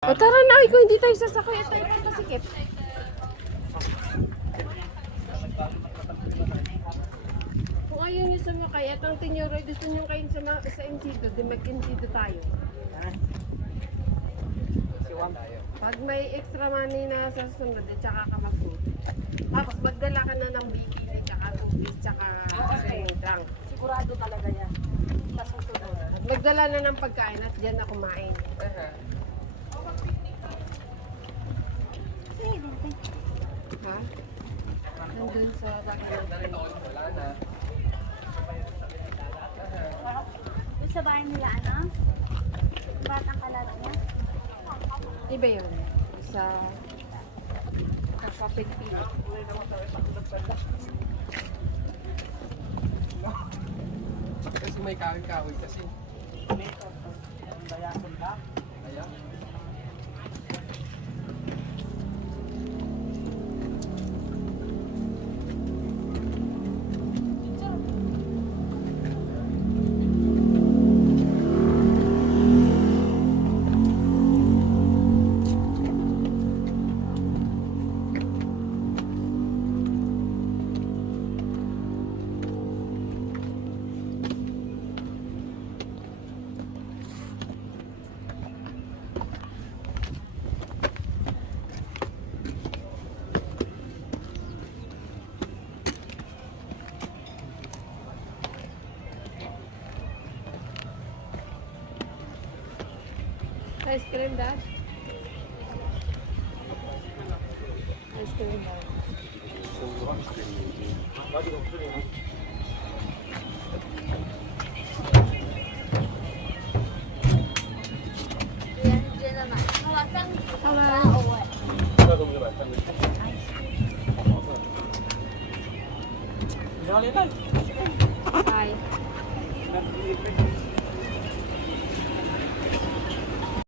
O tara na, kung hindi tayo sasakay at tayo pasikip. Kung ayaw nyo sumakay at ang tinyoroy gusto nyo kayo sa Encido, di mag-Encido tayo. Pag may extra money na sa sunod, tsaka ka mag-food. Tapos magdala ka na ng bikini, tsaka tubig, tsaka swimming trunk. Sigurado talaga yan. Masusunod. At magdala na ng pagkain at dyan na kumain. Ha? Nandun sa bahay. Doon sa bahay nila, ano? Batang kalaro niya. Iba yun. Sa Kapapilpili. Kasi may kahoy-kahoy kasi. Ayan. Ice cream, Dad? Ice cream, Dad. Yan, dyan naman. Hawakan. Hello. Owen. Hi.